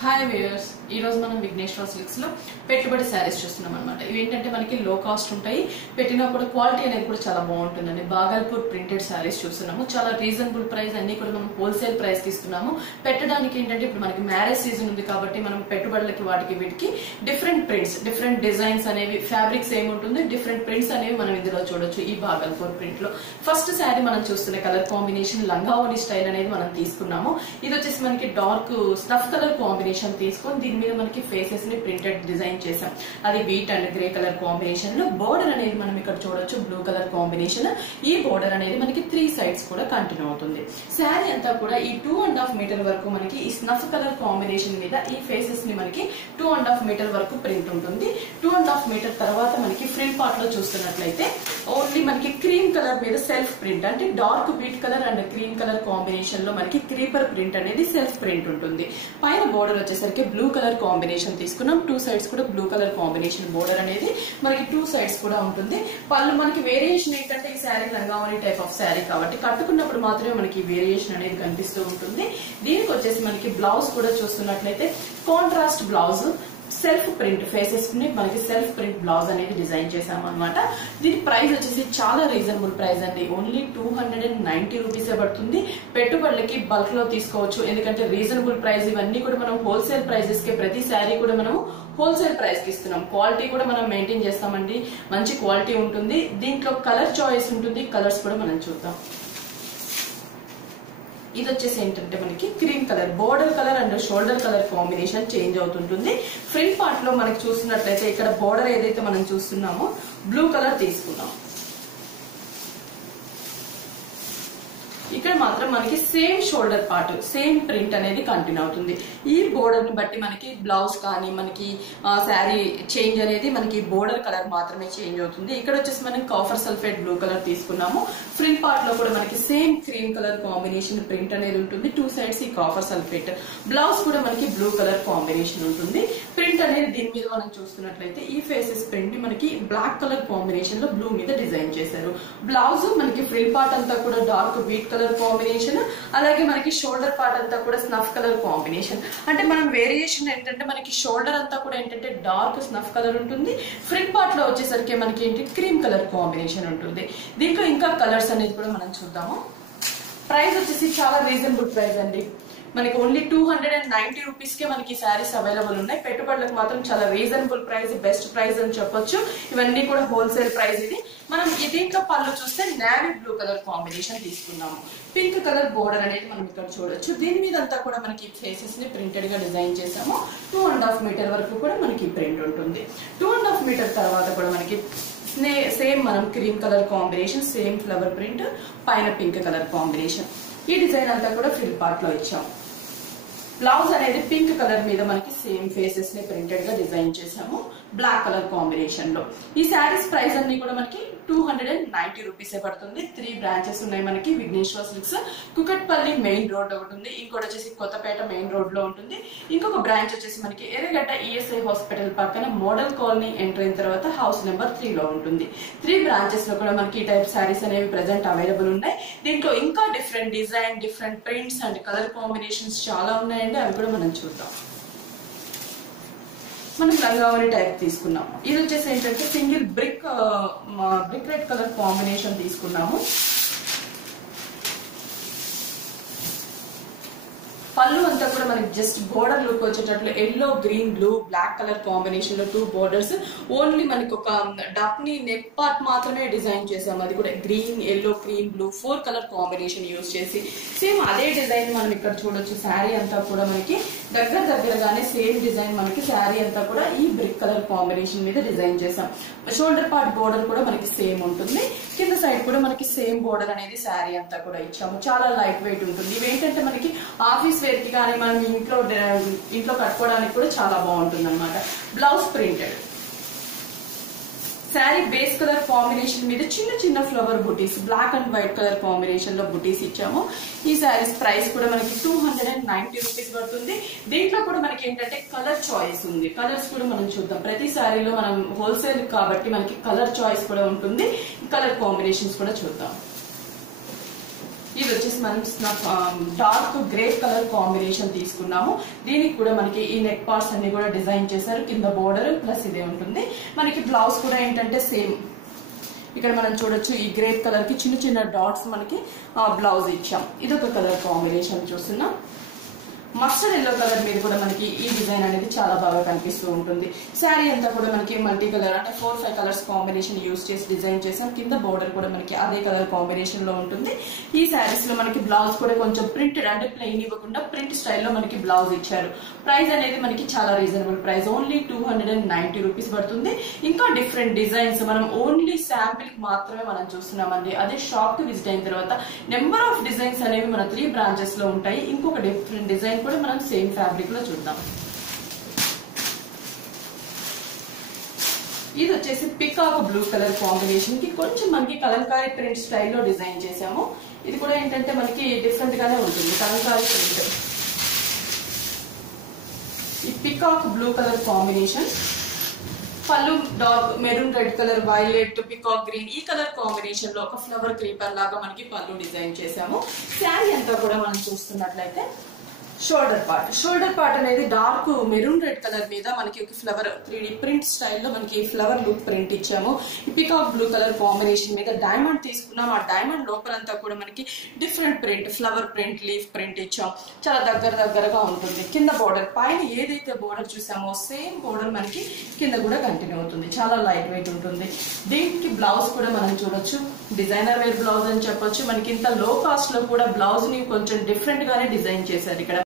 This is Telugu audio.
హాయ్ వ్యూయర్స్, ఈ రోజు మనం విఘ్నేశ్వర సిల్క్స్ లో పెట్టుబడి శారీస్ చూస్తున్నాం అనమాట. ఇవి ఏంటంటే మనకి లో కాస్ట్ ఉంటాయి, పెట్టినా కూడా క్వాలిటీ అనేది కూడా చాలా బాగుంటుందండి. బాగల్పూర్ ప్రింటెడ్ శారీస్ చూస్తున్నాము. చాలా రీజనబుల్ ప్రైస్, అన్ని కూడా మనం హోల్సేల్ ప్రైస్ కి ఇస్తున్నాము. పెట్టడానికి ఏంటంటే ఇప్పుడు మనకి మ్యారేజ్ సీజన్ ఉంది కాబట్టి మనం పెట్టుబడులకి వాటికి వీటికి డిఫరెంట్ ప్రింట్స్, డిఫరెంట్ డిజైన్స్ అనేవి, ఫ్యాబ్రిక్స్ ఏముంటుంది, డిఫరెంట్ ప్రింట్స్ అనేవి మనం ఇందులో చూడొచ్చు. ఈ బాగల్పూర్ ప్రింట్ లో ఫస్ట్ శారీ మనం చూస్తున్న కలర్ కాంబినేషన్ లంగావోని స్టైల్ అనేది మనం తీసుకున్నాము. ఇది వచ్చేసి మనకి డార్క్ స్నఫ్ కలర్ కాంబినేషన్ తీసుకొని దీని మీద మనకి ఫేసెస్ ని ప్రింటెడ్ డిజైన్ చేసాం. అది wheat and grey colour combination లో బోర్డర్ అనేది మనం ఇక్కడ చూడొచ్చు, బ్లూ కలర్ కాంబినేషన్. ఈ బోర్డర్ అనేది మనకి 3 సైడ్స్ కూడా కంటిన్యూ అవుతుంది. శారీ అంతా కూడా ఈ 2.5 మీటర్ వరకు మనకి ఈ స్నఫ్ కలర్ కాంబినేషన్ మీద ఈ ఫేసెస్ ని మనకి 2.5 మీటర్ వరకు ప్రింట్ ఉంటుంది. 2.5 మీటర్ తర్వాత మనకి ఫ్రంట్ పార్ట్ లో చూస్తున్నట్లయితే ఓన్లీ మనకి క్రీమ్ కలర్ మీద సెల్ఫ్ ప్రింట్, అంటే dark wheat colour and cream colour combination లో మనకి క్రీపర్ ప్రింట్ అనేది సెల్ఫ్ ప్రింట్ ఉంటుంది. పైన బోర్డర్ వచ్చేసరికి బ్లూ కలర్ కాంబినేషన్ తీసుకున్నాం. 2 సైడ్స్ కూడా బ్లూ కలర్ కాంబినేషన్ బోర్డర్ అనేది మనకి 2 సైడ్స్ కూడా ఉంటుంది. పళ్ళు మనకి వేరియేషన్ ఏంటంటే ఈ శారీ లంగావోని టైప్ ఆఫ్ శారీ కాబట్టి కట్టుకున్నప్పుడు మాత్రమే మనకి వేరియేషన్ అనేది కనిపిస్తూ ఉంటుంది. దీనికి వచ్చేసి మనకి బ్లౌజ్ కూడా చూస్తున్నట్లయితే contrast blouse, self print faces ని మనకి సెల్ఫ్ ప్రింట్ బ్లౌజ్ అనేది డిజైన్ చేసాం అనమాట. దీని ప్రైస్ వచ్చేసి చాలా రీజనబుల్ ప్రైస్ అండి. ఓన్లీ 290 రూపీసే పడుతుంది. పెట్టుబడులకి బల్క్ లో తీసుకోవచ్చు, ఎందుకంటే రీజనబుల్ ప్రైస్. ఇవన్నీ కూడా మనం హోల్సేల్ ప్రైజెస్ కి, ప్రతి శారీ కూడా మనం హోల్సేల్ ప్రైస్ కి ఇస్తున్నాం. క్వాలిటీ కూడా మనం మెయింటైన్ చేస్తామండి, మంచి క్వాలిటీ ఉంటుంది. దీంట్లో కలర్ చాయిస్ ఉంటుంది, కలర్స్ కూడా మనం చూద్దాం. ఇది వచ్చేసి ఏంటంటే మనకి cream colour, border colour and shoulder colour combination change అవుతుంటుంది. ఫ్రంట్ పార్ట్ లో మనకి చూస్తున్నట్లయితే ఇక్కడ బోర్డర్ ఏదైతే మనం చూస్తున్నామో బ్లూ కలర్ తీసుకున్నాం. ఇక్కడ మాత్రం మనకి same shoulder part, same print అనేది కంటిన్యూ అవుతుంది. ఈ బోర్డర్ ని బట్టి మనకి బ్లౌజ్ కానీ మనకి శారీ చేంజ్ అనేది మనకి బోర్డర్ కలర్ మాత్రమే చేంజ్ అవుతుంది. ఇక్కడ వచ్చేసి మనం కాఫర్ సల్ఫేట్ బ్లూ కలర్ తీసుకున్నాము. ఫ్రంట్ పార్ట్ లో కూడా మనకి same cream colour combination print అనేది ఉంటుంది. 2 సైడ్స్ ఈ కాఫర్ సల్ఫేట్. బ్లౌజ్ కూడా మనకి బ్లూ కలర్ కాంబినేషన్ ఉంటుంది. ప్రింట్ అనేది దీని మీద మనం చూస్తున్నట్లయితే ఈ ఫేసెస్ ప్రింట్ ని మనకి బ్లాక్ కలర్ కాంబినేషన్ లో బ్లూ మీద డిజైన్ చేశారు. బ్లౌజ్ మనకి ఫ్రంట్ పార్ట్ అంతా కూడా డార్క్ వీట్ కలర్ కాంబినేషన్, అలాగే మనకి షోల్డర్ పార్ట్ అంతా కూడా స్నఫ్ కలర్ కాంబినేషన్. అంటే మనం వేరియేషన్ ఏంటంటే మనకి షోల్డర్ అంతా కూడా ఏంటంటే డార్క్ స్నఫ్ కలర్ ఉంటుంది. ఫ్రంట్ పార్ట్ లో వచ్చేసరికి మనకి ఏంటి క్రీమ్ కలర్ కాంబినేషన్ ఉంటుంది. దీంట్లో ఇంకా కలర్స్ అనేది కూడా మనం చూద్దాము. ప్రైస్ వచ్చేసి చాలా రీజనబుల్ ప్రైస్ అండి. మనకి ఓన్లీ 290 రూపీస్ కే మనకి శారీస్ అవైలబుల్ ఉన్నాయి. పెట్టుబడులకు మాత్రం చాలా రీజనబుల్ ప్రైస్, బెస్ట్ ప్రైస్ అని చెప్పొచ్చు. ఇవన్నీ కూడా హోల్సేల్ ప్రైస్. ఇది మనం దీంట్లో పళ్ళు చూస్తే నేవీ బ్లూ కలర్ కాంబినేషన్ తీసుకున్నాము. పింక్ కలర్ బోర్డర్ అనేది మనం ఇక్కడ చూడొచ్చు. దీని మీద అంతా కూడా మనకి ఫేసెస్ ని ప్రింటెడ్ గా డిజైన్ చేసాము. 2.5 మీటర్ వరకు కూడా మనకి ప్రింట్ ఉంటుంది. 2.5 మీటర్ తర్వాత కూడా మనకి సేమ్ మనం cream colour combination, same flower print, పైన పింక్ కలర్ కాంబినేషన్. ఈ డిజైన్ అంతా కూడా ఫ్రంట్ పార్ట్ లో ఇచ్చాం. బ్లౌజ్ అనేది పింక్ కలర్ మీద మనకి సేమ్ ఫేసెస్ ని ప్రింటెడ్ గా డిజైన్ చేసాము, బ్లాక్ కలర్ కాంబినేషన్ లో. ఈ శారీస్ ప్రైస్ అన్ని కూడా మనకి 290 రూపీసే పడుతుంది. 3 బ్రాంచెస్ ఉన్నాయి మనకి. Vighneshwara Silks Kukatpally main road ఒకటి ఉంది, ఇంకోటి వచ్చేసి కొత్తపేట మెయిన్ రోడ్ లో ఉంటుంది. ఇంకొక బ్రాంచ్ వచ్చేసి మనకి ఎర్రగడ్డ ఈఎస్ఐ హాస్పిటల్ పక్కన మోడల్ కాలనీ ఎంటర్ అయిన తర్వాత హౌస్ నెంబర్ 3 లో ఉంటుంది. 3 బ్రాంచెస్ లో కూడా మనకి ఈ టైప్ శారీస్ అనేవి ప్రెసెంట్ అవైలబుల్ ఉన్నాయి. దీంట్లో ఇంకా different design, different prints and colour combinations చాలా ఉన్నాయండి. అవి కూడా మనం చూద్దాం. మనం లంగావోని టైప్ తీసుకున్నాము. ఇది వచ్చేసి ఏంటంటే single brick red colour combination తీసుకున్నాము. పళ్ళు అంతా కూడా మనకి జస్ట్ బోర్డర్ లుక్ వచ్చేటట్లు yellow, green, blue, black colour combination లో 2 బోర్డర్స్. ఓన్లీ మనకి ఒక డక్ని నెక్ పార్ట్ మాత్రమే డిజైన్ చేసాము. అది కూడా green, yellow, cream, blue 4 colour combination use చేసి సేమ్ అదే డిజైన్ మనం ఇక్కడ చూడొచ్చు. శారీ అంతా కూడా మనకి దగ్గరగానే సేమ్ డిజైన్ మనకి శారీ అంతా కూడా ఈ బ్రిక్ కలర్ కాంబినేషన్ మీద డిజైన్ చేసాం. షోల్డర్ పార్ట్ బోర్డర్ కూడా మనకి సేమ్ ఉంటుంది. కింద సైడ్ కూడా మనకి సేమ్ బోర్డర్ అనేది శారీ అంతా కూడా ఇచ్చాము. చాలా లైట్ వెయిట్ ఉంటుంది. ఇవేంటంటే మనకి ఆఫీస్ వేర్ కి కానీ మనం ఇంట్లో కట్టుకోవడానికి కూడా చాలా బాగుంటుంది అనమాట. Blouse printed. Sari base colour combination మీద చిన్న చిన్న ఫ్లవర్ బుటీస్, black and white colour combination లో బుటీస్ ఇచ్చాము. ఈ శారీస్ ప్రైస్ కూడా మనకి 290 రూపీస్ పడుతుంది. దీంట్లో కూడా మనకి ఏంటంటే కలర్ చాయిస్ ఉంది. కలర్స్ కూడా మనం చూద్దాం. ప్రతి శారీలో మనం హోల్సేల్ కాబట్టి మనకి కలర్ చాయిస్ కూడా ఉంటుంది. కలర్ కాంబినేషన్స్ కూడా చూద్దాం. ఇది వచ్చేసి మనం డార్క్ గ్రే కలర్ కాంబినేషన్ తీసుకున్నాము. దీనికి కూడా మనకి ఈ నెక్ పార్ట్స్ అన్ని కూడా డిజైన్ చేశారు. కింద బోర్డర్ ప్లస్ ఇదే ఉంటుంది. మనకి బ్లౌజ్ కూడా ఏంటంటే సేమ్ ఇక్కడ మనం చూడొచ్చు. ఈ గ్రేప్ కలర్ కి చిన్న చిన్న డాట్స్ మనకి బ్లౌజ్ ఇచ్చాం. ఇదొక కలర్ కాంబినేషన్ చూస్తున్నాం. మస్టర్డ్ ఎల్లో కలర్ మీద కూడా మనకి ఈ డిజైన్ అనేది చాలా బాగా కనిపిస్తూ ఉంటుంది. శారీ అంతా కూడా మనకి మల్టీ కలర్ అంటే 4-5 కలర్స్ కాంబినేషన్ యూజ్ చేసి డిజైన్ చేసాం. కింద బోర్డర్ కూడా మనకి అదే కలర్ కాంబినేషన్ లో ఉంటుంది. ఈ శారీస్ లో మనకి బ్లౌజ్ కూడా కొంచెం ప్రింటెడ్ అంటే ప్లెయిన్ ఇవ్వకుండా ప్రింట్ స్టైల్లో మనకి బ్లౌజ్ ఇచ్చారు. ప్రైస్ అనేది మనకి చాలా రీజనబుల్ ప్రైస్, ఓన్లీ 290 రూపీస్ పడుతుంది. ఇంకా డిఫరెంట్ డిజైన్స్ మనం ఓన్లీ శాంపిల్ మాత్రమే మనం చూస్తున్నామండి. అదే షాప్ కి విజిట్ అయిన తర్వాత నెంబర్ ఆఫ్ డిజైన్స్ అనేవి మన 3 బ్రాంచెస్ లో ఉంటాయి. ఇంకొక డిఫరెంట్ డిజైన్ కూడా మనం సేమ్ ఫ్యాబ్రిక్ లో చూద్దాం. ఇది వచ్చేసి పికాక్ బ్లూ కలర్ కాంబినేషన్ కి కొంచెం మనకి కలంకారీ ప్రింట్ స్టైల్లో డిజైన్ చేసాము. ఇది కూడా ఏంటంటే మనకి డిఫరెంట్ గానే ఉంటుంది కలంకారీ ప్రింట్. ఈ పికాక్ బ్లూ కలర్ కాంబినేషన్, పళ్ళు dark maroon red colour, violet, peacock green ఈ కలర్ కాంబినేషన్ లో ఒక ఫ్లవర్ క్రీపర్ లాగా మనకి పళ్ళు డిజైన్ చేసాము. శారీ అంతా కూడా మనం చూస్తున్నట్లయితే షోల్డర్ పార్ట్ అనేది డార్క్ మెరూన్ రెడ్ కలర్ మీద మనకి ఒక ఫ్లవర్ 3D ప్రింట్ స్టైల్లో మనకి ఫ్లవర్ లుక్ ప్రింట్ ఇచ్చాము. ఈ పికాక్ బ్లూ కలర్ కాంబినేషన్ మీద డైమండ్ తీసుకున్నాం. ఆ డైమండ్ లోపలంతా కూడా మనకి different print, flower print, leaf print ఇచ్చాం. చాలా దగ్గరగా ఉంటుంది. కింద బోర్డర్ పైన ఏదైతే బోర్డర్ చూసామో సేమ్ బోర్డర్ మనకి కింద కూడా కంటిన్యూ అవుతుంది. చాలా లైట్ వెయిట్ ఉంటుంది. దీనికి బ్లౌజ్ కూడా మనం చూడొచ్చు. డిజైనర్ వేర్ బ్లౌజ్ అని చెప్పొచ్చు. మనకి ఇంత లో కాస్ట్ లో కూడా బ్లౌజ్ ని కొంచెం డిఫరెంట్ గానే డిజైన్ చేశారు. ఇక్కడ